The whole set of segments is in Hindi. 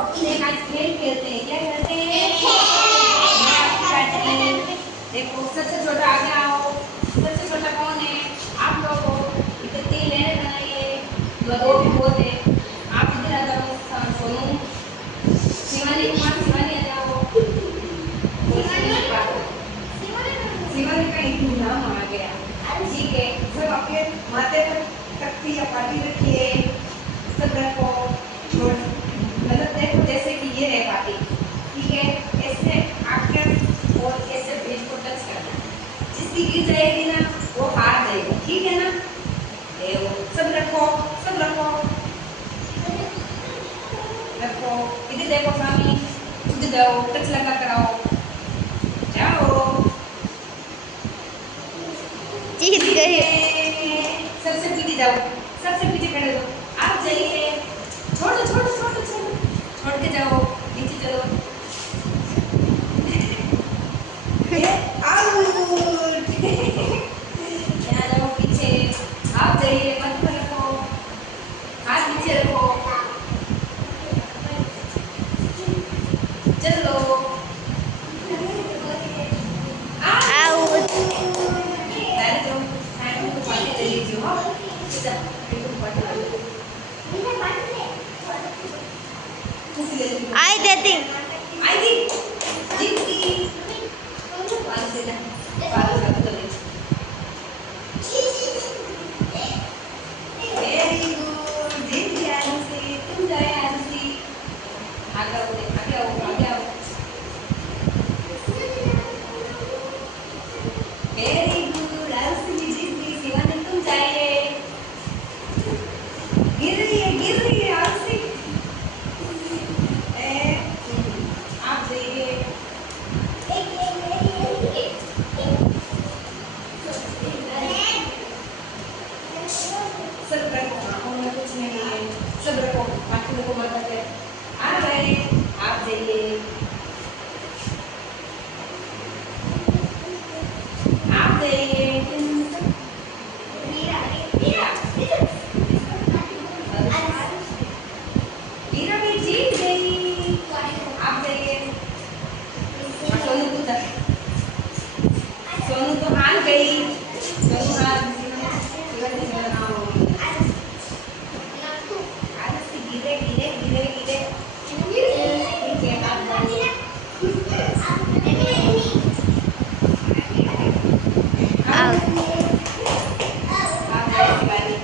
अपन एक आज खेल खेलते हैं। क्या खेलते हैं? देखो सबसे छोटा आगे आओ। सबसे छोटा कौन है? आप लोग हो। इधर 3 लेने बनाइए। 2 भी बहुत है। आप इधर आ जाओ। सोनू, शिवानी, कुमार, शिवानी आ जाओ। शिवानी का इतना नाम आ गया। ठीक है, सब आपके माथे पर तख्ती या पाटी रखिए। सब रखो। मतलब देखो जैसे कि ये है पाटी। ठीक है, ऐसे आके और ऐसे बेच को टच करना। जिसकी गिर जाएगी ना वो हार जाएगा। ठीक है ना? देखो सब रखो, सब रखो, रखो। इधर देखो स्वामी, उधर जाओ, टच लगा कराओ। जाओ। जीत गए। सबसे पीछे जाओ, सबसे पीछे खड़े हो। आप जाइए। छोड़ो छोड़ो छोड़ो छोड़ो, छोड़ के जाओ। नीचे चलो। आउट। यहाँ जाओ पीछे। आप जाइए, मत रखो, हाथ नीचे रखो। चलो। आउट। पहले जो हैंड को पानी ले लीजिए। हाँ, इधर हैंड को पानी ले लीजिए। आई देती। आई थी, जीत गई। पानी से ना, पानी से तो ले। वेरी गुड, जीत गई आरुषि। तुम जाए आरुषि। आगे आओ, आगे आओ, आगे आओ। वेरी गुड, आरुषि भी जीत गई। शिवानी तुम जाइए। गिर रही है आरुषि। आप जाइए। सब रखो, आँखों में कुछ नहीं है। सब रखो, बाकी को मत रखे। आ गए, आप जाइए। आप जाइए। मीरा भी जीत गई। आप जाइए। सोनू तू जा। सोनू तो हार गई। सोनू हार। शिवानी का नाम आरुषि गिरे गिरे गिरे गिरे। ठीक है, आप जाइए। आउट। आप जाइए शिवानी।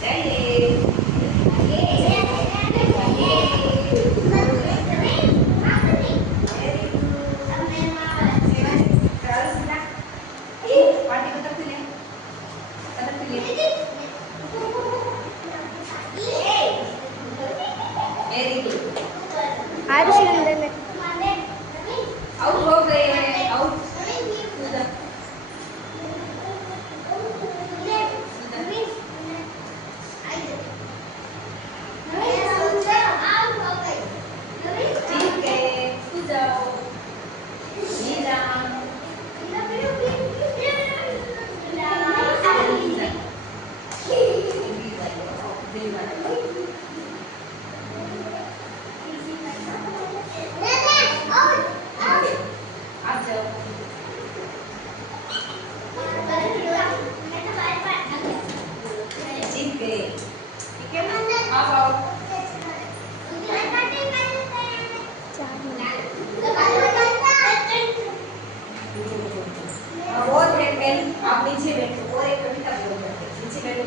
जाइए। पार्टी को तब ले, तब ले। Very good. आरुषि नंदन में। आउट हो गए हैं, आउट। ठीक है, तू जाओ। नीला। आप जाओ। जीत गए। ठीक है ना? आप आओ। बहुत है पेन। आप नीचे बैठो और एक कविता बोल नीचे बैठो।